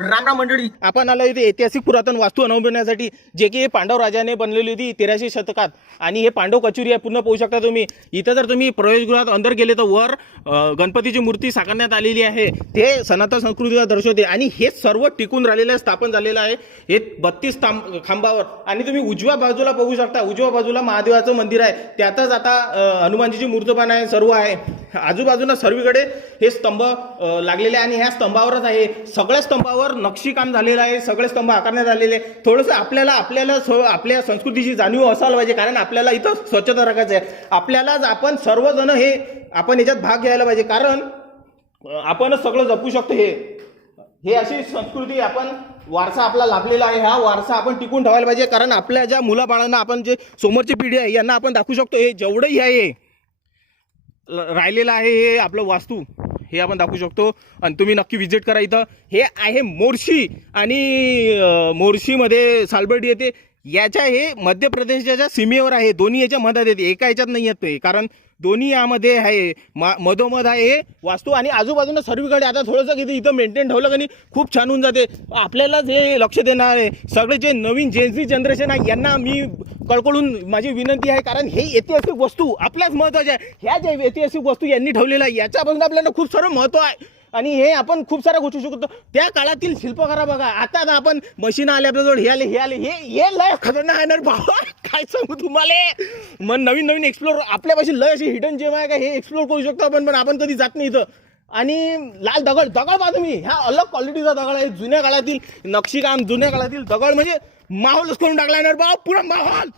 रामराम मंडळी, आपण आलो इथे ऐतिहासिक पुरातन वास्तू अनुभवण्यासाठी, जे की पांडव राजाने बनलेली होती 1300 शतकात. आणि हे पांडव कचुरी आहे, पूर्ण पाहू शकता तुम्ही. इथं जर तुम्ही प्रवेशगृहात अंदर गेले तर वर गणपतीची मूर्ती साकारण्यात आलेली आहे. ते सनातन संस्कृतीला दर्शवते आणि हे सर्व टिकून राहिलेलं आहे, स्थापन झालेलं आहे हे 32 खांबावर. आणि तुम्ही उजव्या बाजूला पाहू शकता, उजव्या बाजूला महादेवाचं मंदिर आहे, त्यातच आता हनुमानजीची मूर्ती पण आहे, सर्व आहे. आजूबाजूला सर्वीकडे हे स्तंभ लागलेले आणि ह्या स्तंभावरच आहे, सगळ्या स्तंभावर नक्षीकाम झालेलं आहे, सगळे स्तंभ आकारण्यात आलेले. थोडंसं आपल्याला आपल्या संस्कृतीची जाणीव असायला पाहिजे, कारण आपल्याला इथं स्वच्छता राखायचं आहे. आपल्यालाच आपण सर्वजण आपण याच्यात भाग घ्यायला पाहिजे, कारण आपणच सगळं जपू शकतो. हे अशी संस्कृती, आपण वारसा आपला लाभलेला आहे, हा वारसा आपण टिकून ठेवायला पाहिजे. कारण आपल्या ज्या मुलाबाळांना, आपण जे समोरची पिढी आहे यांना आपण दाखवू शकतो. हे जेवढंही आहे राहिलेलं आहे, हे आपलं वास्तू हे आपण दाखवू शकतो. आणि तुम्ही नक्की विजिट करा. इथं हे आहे मोर्शी, आणि मोर्शीमध्ये सालबर्डी येते. याच्या हे मध्य प्रदेशाच्या सीमेवर आहे, दोन्ही याच्या मधात येते, एका याच्यात नाही येत, कारण दोन्ही यामध्ये आहे, मधोमध आहे हे वास्तू. आणि आजूबाजूला सर्वीकडे आता थोडंसं इथं मेंटेन ठेवलं की खूप छान होऊन जाते. आपल्यालाच हे लक्ष देणार आहे, सगळे जे नवीन जेनझी जनरेशन आहे यांना मी कळकळून माझी विनंती आहे, कारण हे ऐतिहासिक वस्तू आपल्याच महत्त्वाच्या आहे. ह्या ज्या ऐतिहासिक वस्तू यांनी ठेवलेल्या आहे याच्यापासून आपल्याला खूप सारं महत्त्व आहे, आणि हे आपण खूप साऱ्या गोष्टी शिकतो. त्या काळातील शिल्पकारा बघा, आता आपण मशीन आले आपल्याजवळ, हे आले हे लय खतरनाक आहे ना बाबा, काय सांगू तुम्हाला. मग नवीन एक्सप्लोर आपल्यापाशी लय अशी हिडन जेम आहे का, हे एक्सप्लोर करू शकतो आपण कधी जात नाही इथं. आणि लाल दगड पहा तुम्ही, ह्या अलग क्वालिटीचा दगड आहे, जुन्या काळातील नक्षीकाम, जुन्या काळातील दगड, म्हणजे माहोलच करून टाकला ना बाबा, पुरा माहोल.